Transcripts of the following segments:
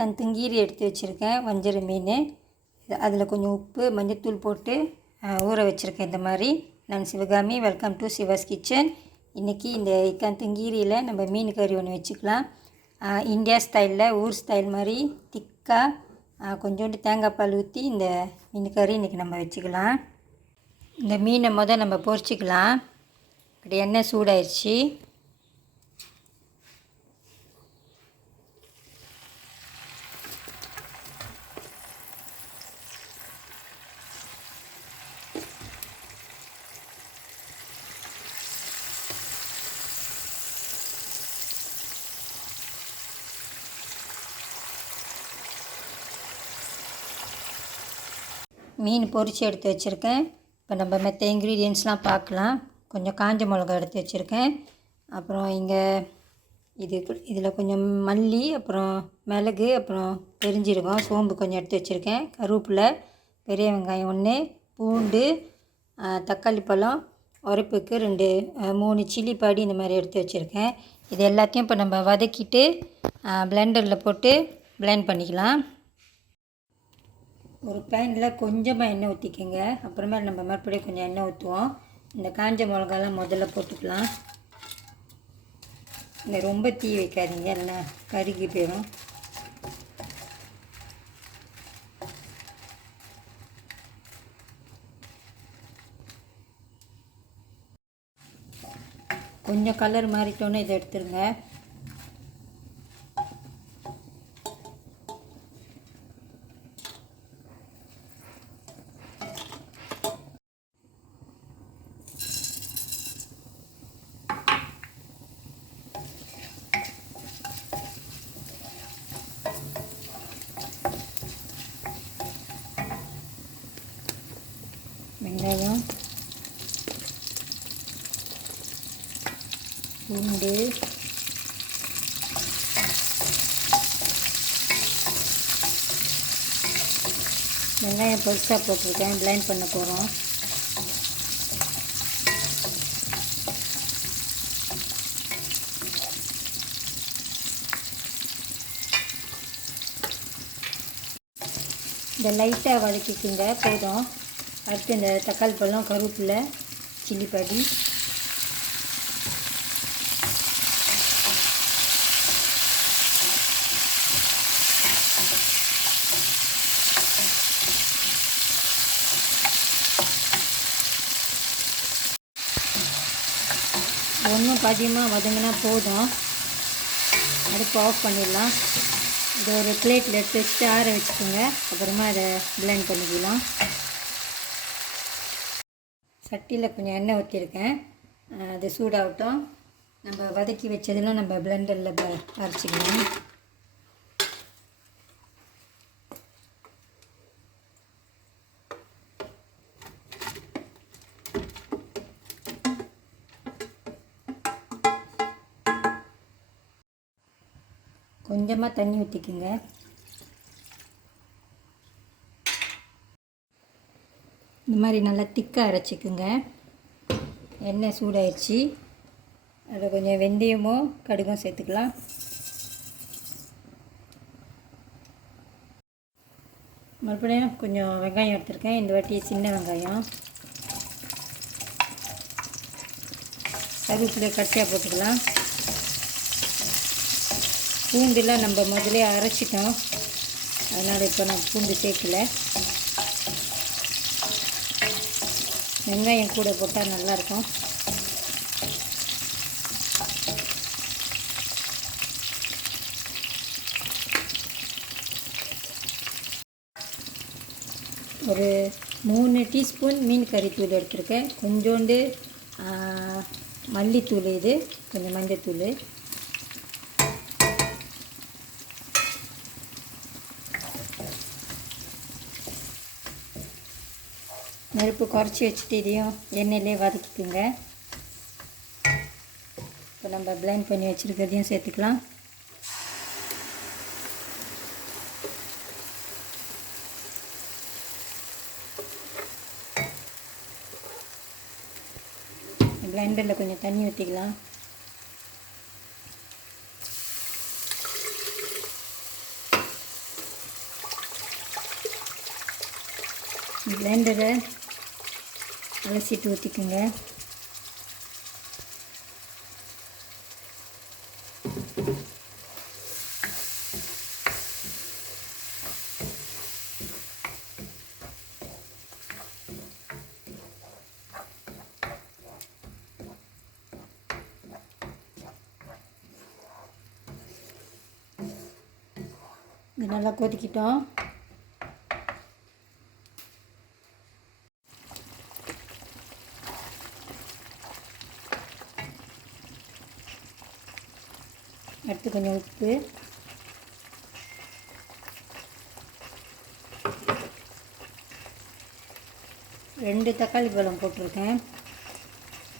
இக்கந்தங்கீரி எடுத்து வச்சுருக்கேன், வஞ்சர மீன். அதில் கொஞ்சம் உப்பு மஞ்சத்தூள் போட்டு ஊற வச்சுருக்கேன். இந்த மாதிரி. நான் Sivakami, welcome to Siva's kitchen. இன்றைக்கி இந்த இக்கந்தங்கீரியில் நம்ம மீன் கறி ஒன்று வச்சுக்கலாம். இந்தியா ஸ்டைலில், ஊர் ஸ்டைல் மாதிரி திக்காக கொஞ்சோண்டு தேங்காய் பால் ஊற்றி இந்த மீன் கறி இன்றைக்கி நம்ம வச்சுக்கலாம். இந்த மீனை நம்ம பொரிச்சிக்கலாம். இப்படி எண்ணெய் சூடாயிடுச்சு. மீன் பொரித்து எடுத்து வச்சுருக்கேன். இப்போ நம்ம மற்ற இன்க்ரீடியன்ட்ஸ்லாம் பார்க்கலாம். கொஞ்சம் காஞ்ச மிளகா எடுத்து வச்சுருக்கேன். அப்புறம் இதில் கொஞ்சம் மல்லி, அப்புறம் மிளகு, அப்புறம் பெருஞ்சீரகம், சோம்பு கொஞ்சம் எடுத்து வச்சுருக்கேன். கருவேப்பிலை, பெரிய வெங்காயம் 1, பூண்டு, தக்காளி பழம், உரைப்புக்கு 2, 3 சில்லி பாடி இந்த மாதிரி எடுத்து வச்சுருக்கேன். இது எல்லாத்தையும் இப்போ நம்ம வதக்கிட்டு பிளெண்டரில் போட்டு பிளெண்ட் பண்ணிக்கலாம். ஒரு பேனில் கொஞ்சமாக எண்ணெய் ஊற்றிக்கோங்க. அப்புறமா நம்ம மறுபடியும் கொஞ்சம் எண்ணெய் ஊற்றுவோம். இந்த காஞ்ச மிளகாலாம் முதல்ல போட்டுக்கலாம். இந்த ரொம்ப தீ வைக்காதீங்க, இல்லைன்னா கருகி போயிடும். கொஞ்சம் கலர் மாறிட்டோன்னே இதை எடுத்துருங்க. வெங்காயம், பூண்டு, வெங்காயம் பெருசாக போட்டிருக்கேன். பிளெண்ட் பண்ண போகிறோம். இந்த லைட்டாக வதக்கிக்குங்க, போதும். அடுத்து இந்த தக்காளி பழம், கருவேப்பிலை, சில்லி பாடி, ஒன்றும் பாதியமாக வதங்கினா போதும். அடுப்பு ஆஃப் பண்ணிடலாம். இதை ஒரு பிளேட்டில் எடுத்து வச்சுட்டு ஆற வச்சுக்கோங்க. அப்புறமா அதை பிளெண்ட் பண்ணிக்கலாம். சட்டியில் கொஞ்சம் எண்ணெய் ஊற்றிருக்கேன். அது சூடாகட்டும். நம்ம வதக்கி வச்சதெல்லாம் நம்ம பிளெண்டரில் அரைச்சிக்கலாம். கொஞ்சமாக தண்ணி ஊற்றிக்குங்க. இந்த மாதிரி நல்லா திக்காக அரைச்சிக்குங்க. எண்ணெய் சூடாயிடுச்சு. அதில் கொஞ்சம் வெந்தயமும் கடுகும் சேர்த்துக்கலாம். மறுபடியும் கொஞ்சம் வெங்காயம் எடுத்துருக்கேன். இந்த வாட்டி சின்ன வெங்காயம். கருவேப்பிலை கட்டியாக போட்டுக்கலாம். பூண்டுலாம் நம்ம முதலே அரைச்சிட்டோம், அதனால் இப்போ நான் பூண்டு சேர்க்கலை. வெங்காயம் கூட போட்டால் நல்லாயிருக்கும். ஒரு 3 டீஸ்பூன் மீன் கறித்தூள் எடுத்துருக்கேன். கொஞ்சோண்டு மல்லித்தூள், இது கொஞ்சம் மஞ்சத்தூள், நெருப்பு குறைச்சி வச்சுட்டு இதையும் எண்ணெயிலே வதக்கிக்குங்க. இப்போ நம்ம பிளெண்ட் பண்ணி வச்சுருக்கிறதையும் சேர்த்துக்கலாம். பிளெண்டரில் கொஞ்சம் தண்ணி ஊற்றிக்கலாம். பிளெண்டரை அலசிட்டு ஊற்றிக்குங்க. இது நல்லா கொதிக்கிட்டோம். அடுத்து கொஞ்சம் உப்பு, ரெண்டு தக்காளி பழம் போட்டிருக்கேன்.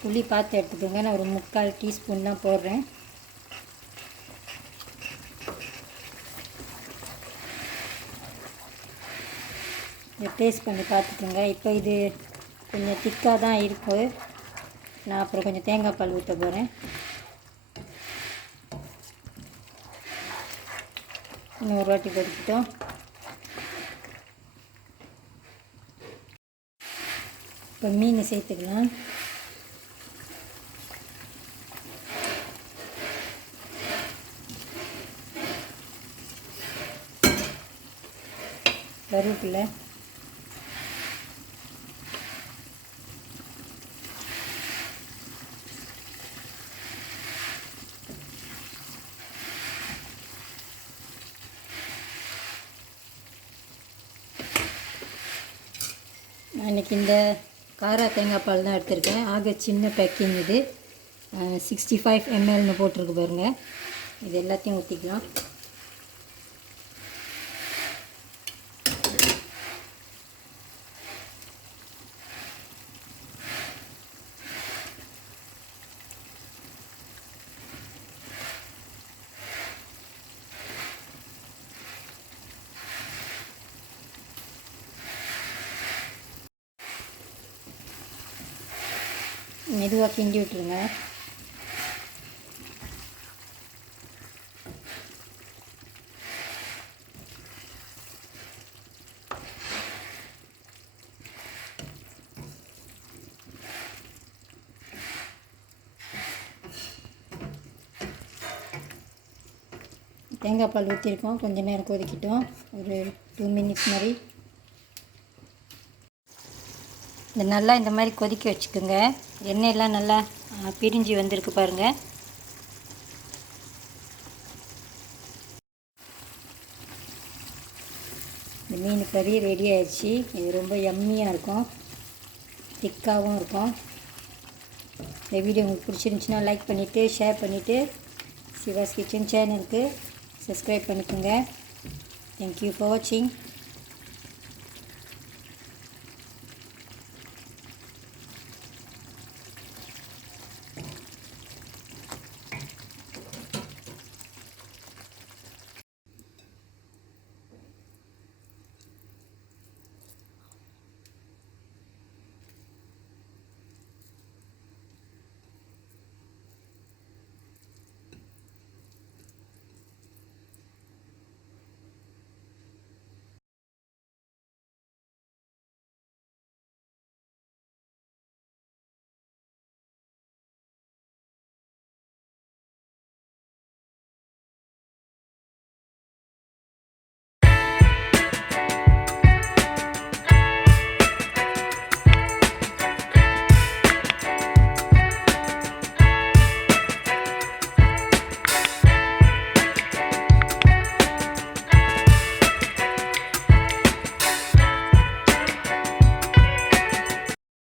புளி பார்த்து எடுத்துக்கோங்க. நான் ஒரு 3/4 டீஸ்பூன் தான் போடுறேன். இதை டேஸ்ட் பண்ணி பார்த்துக்கோங்க. இப்போ இது கொஞ்சம் திக்காக தான் இருக்குது. நான் அப்புறம் கொஞ்சம் தேங்காய் பால் ஊற்ற போகிறேன். இன்னும் ஒரு வாட்டி கொதிக்கிட்டோம். இப்போ மீன் சேர்த்துக்கலாம். கருவேப்பிலை, நான் இன்றைக்கி இந்த காரா தேங்காய் பால் தான் எடுத்திருக்கேன். ஆக சின்ன பேக்கிங் இது. 65 mlன்னு போட்டிருக்கு பாருங்கள். இது எல்லாத்தையும் ஊற்றிக்கலாம். மெதுவாக கிண்டி விட்டுருங்க. தேங்காய் பால் ஊற்றிருக்கோம். கொஞ்சம் நேரம் கொதிக்கிட்டோம். ஒரு 2 minutes மாதிரி. இது நல்லா இந்த மாதிரி கொதிக்க வச்சுக்கோங்க. எண்ணெயெல்லாம் நல்லா பிரிஞ்சு வந்திருக்கு பாருங்கள். இந்த மீன் கறி ரெடி ஆயிடுச்சு. இது ரொம்ப யம்மியாக இருக்கும், திக்காகவும் இருக்கும். இந்த வீடியோ உங்களுக்கு பிடிச்சிருந்துச்சுன்னா லைக் பண்ணிவிட்டு ஷேர் பண்ணிவிட்டு சிவாஸ் கிச்சன் சேனலுக்கு சப்ஸ்கிரைப் பண்ணிக்கோங்க. தேங்க்யூ ஃபார் வாட்சிங்.